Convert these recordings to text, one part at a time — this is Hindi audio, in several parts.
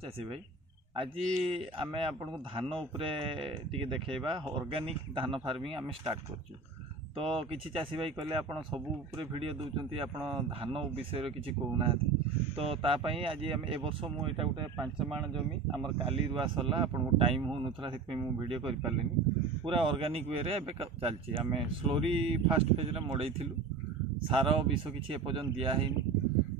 चाषी भाई आज आम आपको धान उपरे टिके देखा ऑर्गेनिक धान फार्मिंग आम स्टार्ट कर तो किसी चाषी भाई कहले आप सबू वीडियो दूसरी आप धान विषय किसी कहूना तो तापाई आज आम ए वर्ष मुझे गोटे 5 माण जमी आमर काली रुआ सरला आपको टाइम हो नाला से वीडियो कर पारे पूरा ऑर्गेनिक वे रे चलती आम स्लोरी फास्ट फेज रे मड़ई सार विष किसी एपर्यंत दिहनी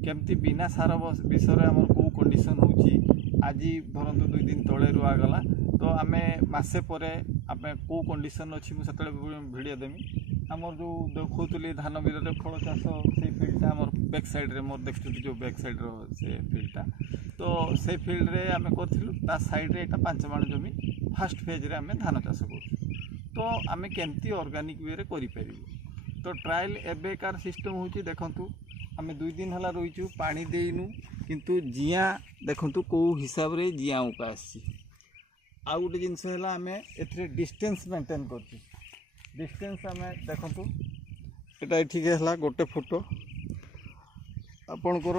केमती बिना सार विषय आम कौ कंडीशन होची आज धरतु 2 दिन तले रुआ गला तो आम मसे पर आम कौ कंडीशन अच्छी मुझे वीडियो देमी आमर जो देखुली धान बिल फल चाष से फिल्डटा आम बैक साइड रे मोर देखुं जो बैक साइड से फिल्डटा तो से फिल्ड रे आम करूँ साइड रे 5 माण जमी फास्ट फेज रे आम धान चाष कर तो आम केमती ऑर्गेनिक वे कर तो ट्रायल एबेकार सिस्टम होची देखंतु आम 2 दिन हला रहीचु पानी देइनु किंतु जिया देखंतु को हिसाब रे जिया उका आसी आ गोटे जिनस है आम ए डिस्टेंस मेंटेन करछु डिस्टेंस आम देखंतु एटा ठीक है गोटे फुट आपणकर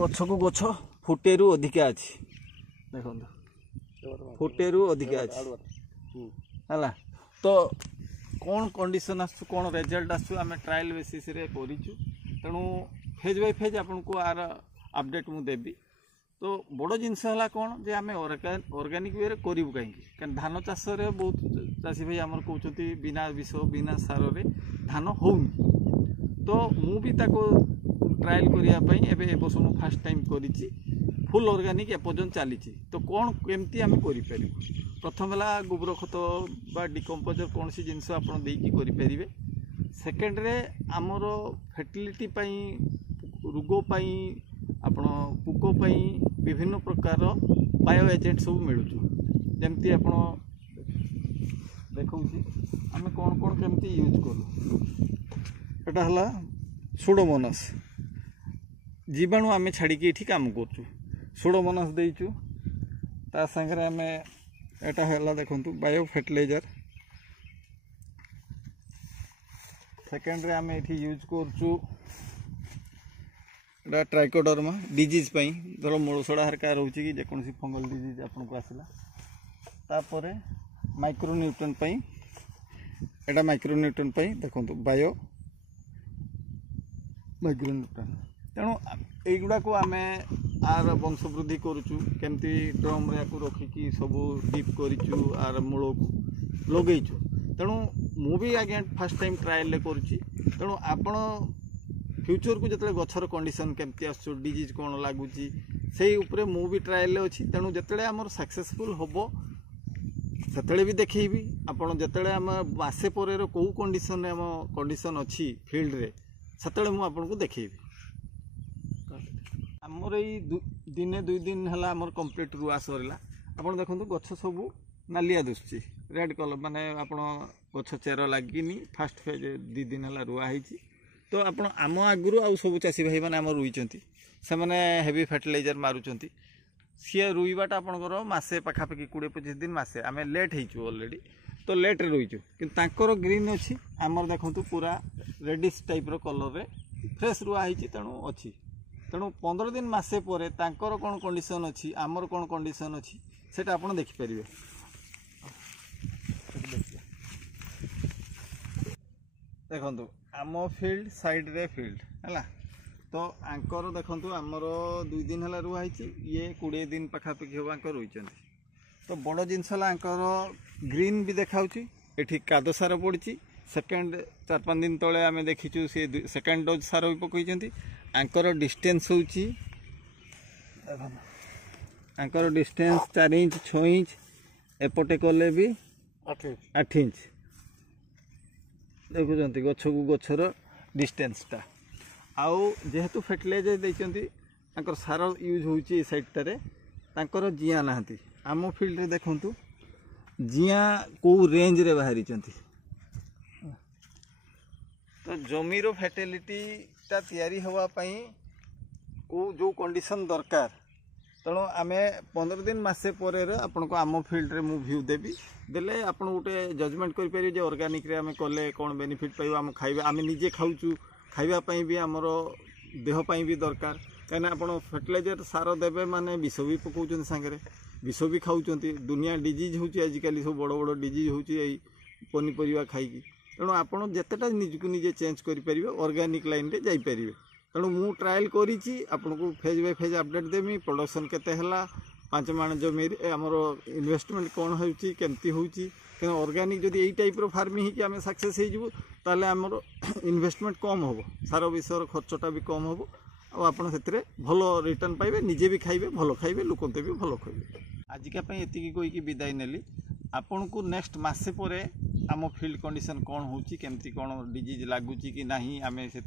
गछ को गछ फुटे रु अधिका अछि देखंतु फुटे रु अधिका अछि हला तो कौन कंडीशन आसु कौन रिजल्ट आसु आम ट्रायल बेसिस रे करिछु तेणु फेज बाय फेज आपन को आर अपडेट मु देबी तो बड़ जिनस है कौन जे आम ऑर्गेनिक वे करूँ कहीं धान चाष रे बहुत चाषी भाई आमर कहते बिना विष बिना सार रे धान होउनी तो मु भी ताको ट्रायल करने ए वर्ष मु फास्ट टाइम करी फुल ऑर्गेनिक एपर्यंत चली तो कौन केमती आम कर प्रथम है गोबर खत बा डिकम्पोजर कौन सी जिनस आपड़ देपारे सेकेंड रे आमर फर्टिलिटी रोग आपण पोक विभिन्न प्रकार बायो एजेंट सब मिलूँ जमती आप देखा आम कौन कौन केमती यूज करूँ एटा हला सुडोमोनास जीवाणु आम छाड़ी ये काम करूँ सुडोमोनास देचु ता संगे आम एटा है देखु बायो फर्टिलाइजर सेकेंड रे आम ये यूज करूँ ट्राइकोडर्मा डिजीज धर मूलसड़ा हरका रोचे कि जेकोसी फंगल डिजीज आपन को आसला तापर माइक्रोन्यूट्रन एटा माइक्रोन्यूट्रन देखो बायो माइक्रोन्यूट्रन तेणु युवा को आम आर वंशवृद्धि करुचु केमती ड्रम रे रखिकी सब डीप करूँ आर मूल को लगेचु तेणु मु भी आज्ञा फास्ट टाइम ट्रायल करुच्ची तेणु आपण फ्यूचर को जिते गचर कंडीशन केमती आस डिजीज कौन लगुच से उपरे मु भी ट्रायल अच्छी तेणु जिते आम सक्सेसफुल हम से भी देखी आपड़ जिते आम मसे पर कौ कंडीशन आम कंडीशन अच्छी फिल्ड रे से मुझे देखी आमर ये दिने 2 दिन है आमर कंप्लीट रुआ सरला आप देखो गछ सब नालिया दुसुची रेड कलर माने आप गछ चेर लगिनी फास्ट फेज 2 दिन है रुआ है तो आप आम आगु आउ सब चाषी भाई मैंने रुईं से मैंने हेवी फर्टिलाइजर मारुंट सी रुईबाटा आपंकर मसे पखापाखि 20-25 दिन मसे आम लेट हो ऑलरेडी तो लेट रुईचु कि ग्रीन अच्छी आमर देखु पूरा रेडिश टाइप कलर रे फ्रेश रुआ है तेणु अच्छी तेणु 15 दिन मसे पर कौन कंडीशन अच्छी आमर कौन कंडीशन अच्छी से आप देखिपारे देखु आम फील्ड साइड रे फील्ड है तो आंकर देखु आमर 2 दिन है रुआ है ये 20 दिन पखापाखि हम आंकर रुईं तो बड़ जिनस आंकर ग्रीन भी देखा ये कादो सार पड़ी सेकेंड 4-5 दिन तले आम देखीचु सी सेकेंड डोज सार भी पकई आंकर डिस्टेंस होची आंकर डिस्टेंस 4 इंच 6 इंच एपटे कले भी 8 इंच देखुं गछ को गछर डिस्टेंसटा आउ जेहेतु फर्टिलाइजर देते सार यूज होची साइडटारे तांकर जिया नहांती आम फील्ड रे देखंतु जिया को रेंज रे बाहरी तो जमीर फर्टिलिटी ता तैयारी हवा पई को जो कंडीशन दरकार तेणु आम 15 दिन मसे पर आपन को आम फील्ड रे मु व्यू देवी देले आपन गोटे जजमेंट करें जे ऑर्गेनिक रे आम कले कौन बेनिफिट पाइबा आम खाइबा आम निजे खाऊचु खाइबा पई भी आमर देह पई भी दरकार कहीं आप फर्टिलाइजर सार देवे माने विष भी पकाउछन सांगरे विष भी खाऊँ दुनिया डिजीज होची आजिकल सब बड़ बड़ डिजीज होची पनीपरिया खाई तेणु आपड़ जितेटा निजक निजे चेंज करेंगे ऑर्गेनिक लाइन रे जापर तेणु मु ट्रायल करी आपन को फेज बाय फेज अपडेट देमी प्रोडक्शन केते हला 5 माण जमी आमर इन्वेस्टमेंट कौन होमती हो ऑर्गेनिक जदि यही टाइप फार्मिंग आम सक्सेस हो ताले आमर इन्वेस्टमेंट कम हम सार विषय खर्चटा भी कम हम आपड़ से भल रिटर्न पाइबे निजे भी खाइबे भल खाइबे लोकते भी भल खाइबे आजिका एति कहीकि विदाय नेली आपन को नेक्स्ट मासे परे आम फील्ड कंडीशन कौन होची केमती कौन डिजीज लगुच कि नहीं आम से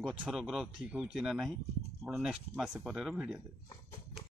गछर ग्रोथ ठीक होची ना नहीं नेक्स्ट मासे पर वीडियो दे।